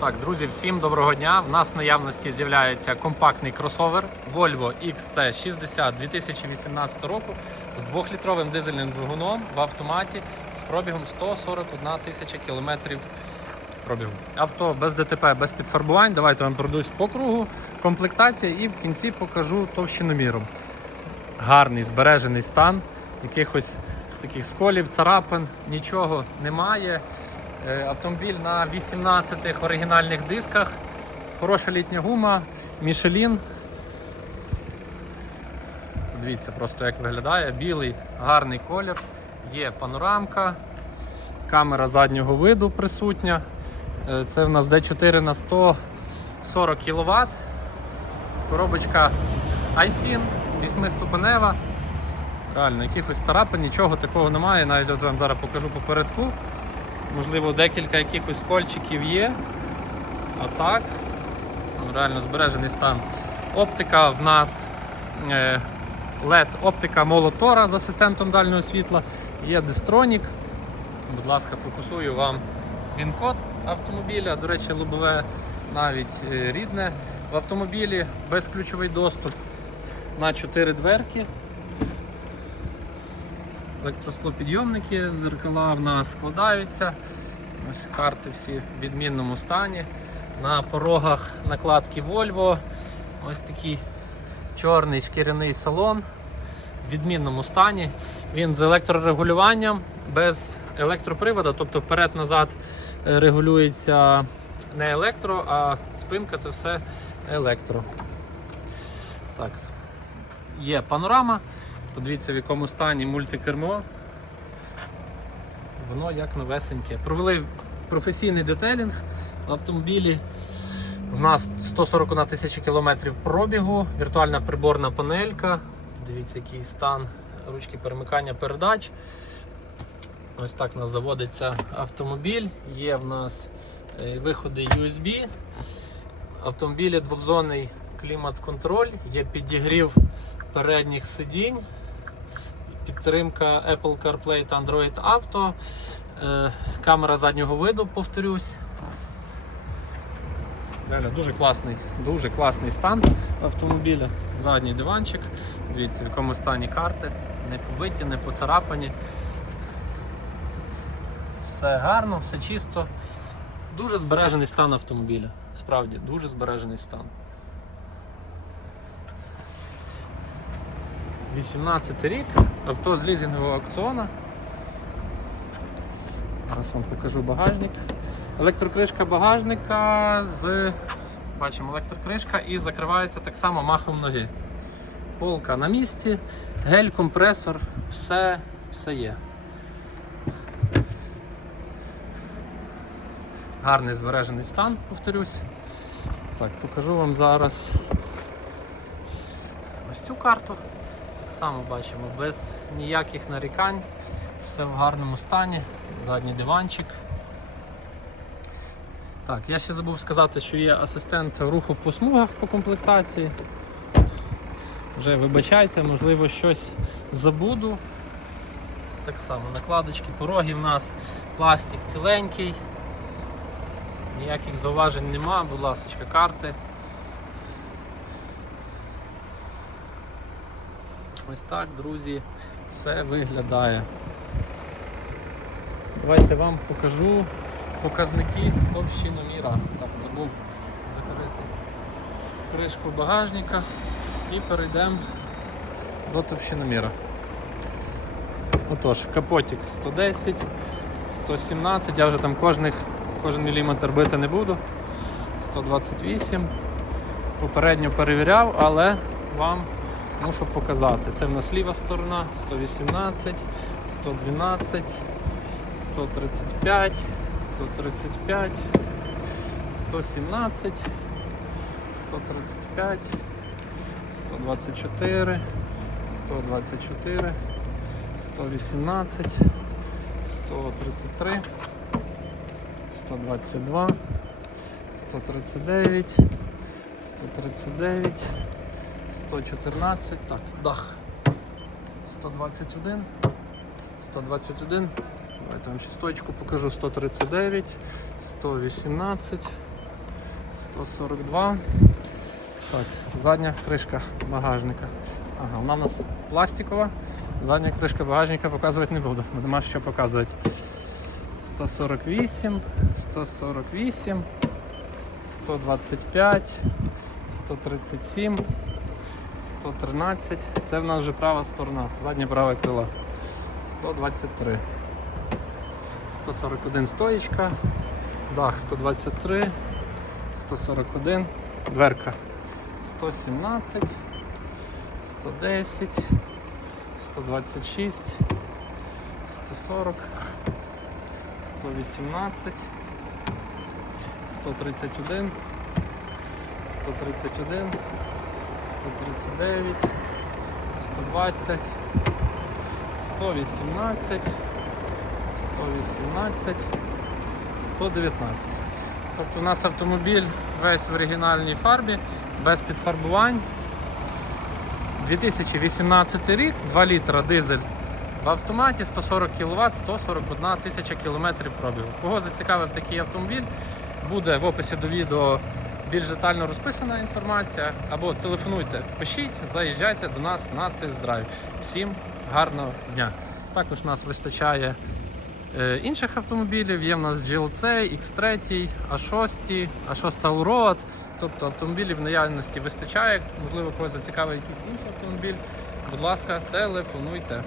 Так, друзі, всім доброго дня. В нас в наявності з'являється компактний кросовер Volvo XC60 2018 року з 2-літровим дизельним двигуном в автоматі з пробігом 141 тисяча кілометрів пробігу. Авто без ДТП, без підфарбувань. Давайте вам пройдусь по кругу, комплектація і в кінці покажу товщиноміром. Гарний збережений стан, якихось таких сколів, царапин, нічого немає. Е, Автомобіль на 18 оригінальних дисках. Хороша літня гума, Мішелін. Дивіться просто як виглядає. Білий гарний колір. Є панорамка, камера заднього виду присутня. Е, Це в нас D4 на 140 кВт. Коробочка iSyn, 8-ступенева. Реально, якихось царапин, нічого такого немає. Навіть от вам зараз покажу попередку. Можливо, декілька якихось кольчиків є. А так, ну, реально збережений стан. Оптика в нас е, LED оптика Молотора з асистентом дальнього світла. Є Distronік. Будь ласка, фокусую вам він-код автомобіля. До речі, лобове навіть е, рідне. В автомобілі безключовий доступ на 4 дверки. Електросклопідйомники, зеркала в нас складаються. Ось карти всі в відмінному стані. На порогах накладки Volvo. Ось такий чорний шкіряний салон в відмінному стані. Він з електрорегулюванням, без електроприводу, тобто вперед-назад е, регулюється не електро, а спинка це все електро. Так. Є панорама. Подивіться, в якому стані мультикермо. Воно як новесеньке. Провели професійний детелінг в автомобілі. В нас 141 тисяча кілометрів пробігу, віртуальна приборна панелька. Дивіться, який стан ручки перемикання передач. Ось так у нас заводиться автомобіль. Є в нас е, виходи USB. Автомобілі двохзонний клімат-контроль, є підігрів передніх сидінь, підтримка Apple CarPlay та Android Auto, е, камера заднього виду, повторюсь. Реально дуже класний, дуже класний стан автомобіля. Задній диванчик. Дивіться, в якому стані карти. Не побиті, не поцарапані. Все гарно, все чисто. Дуже збережений стан автомобіля. Справді, дуже збережений стан. 18 рік, авто з лізингового аукціону. Зараз вам покажу багажник. Електрокришка багажника з. Бачимо електрокришка і закривається так само махом ноги. Полка на місці, гель, компресор, все, все є. Гарний збережений стан, повторюсь. Так, покажу вам зараз ось цю карту. Само бачимо, без ніяких нарікань, все в гарному стані, задній диванчик. Так, я ще забув сказати, що є асистент руху по смугах по комплектації. Вже вибачайте, можливо, щось забуду. Так само, накладочки, пороги в нас, пластик ціленький, ніяких зауважень нема, будь ласка, карти. Ось так, друзі, все виглядає. Давайте вам покажу показники товщиноміра. Так, забув закрити кришку багажника і перейдемо до товщиноміра. Отож, капотик 110, 117, я вже там кожних, кожен міліметр бити не буду. 128. Попередньо перевіряв, але вам мушу показати. Це в нас ліва сторона, 118, 112, 135, 135, 117, 135, 124, 124, 118, 133, 122, 139, 139, 114, так, дах. 121, 121. Давайте вам ще стоечку покажу. 139, 118, 142. Так, задня кришка багажника. Ага, вона у нас пластикова. Задня кришка багажника показувати не буду, бо нема що показувати. 148, 148, 125, 137, 113. Це в нас вже права сторона, заднє праве крило. 123. 141 стоїчка, дах 123, 141, дверка 117, 110, 126, 140, 118, 131, 131, 139, 120, 118, 118, 119. Тобто у нас автомобіль весь в оригінальній фарбі, без підфарбувань. 2018 рік, 2 літра дизель в автоматі, 140 кВт, 141 тисяча кілометрів пробігу. Кого зацікавив такий автомобіль, буде в описі до відео більш детально розписана інформація. Або телефонуйте, пишіть, заїжджайте до нас на тест-драйв. Всім гарного дня! Також нас вистачає е, інших автомобілів. Є в нас GLC, X3, A6, A6 Allroad. Тобто автомобілів наявності вистачає. Можливо, когось зацікавить якийсь інший автомобіль. Будь ласка, телефонуйте.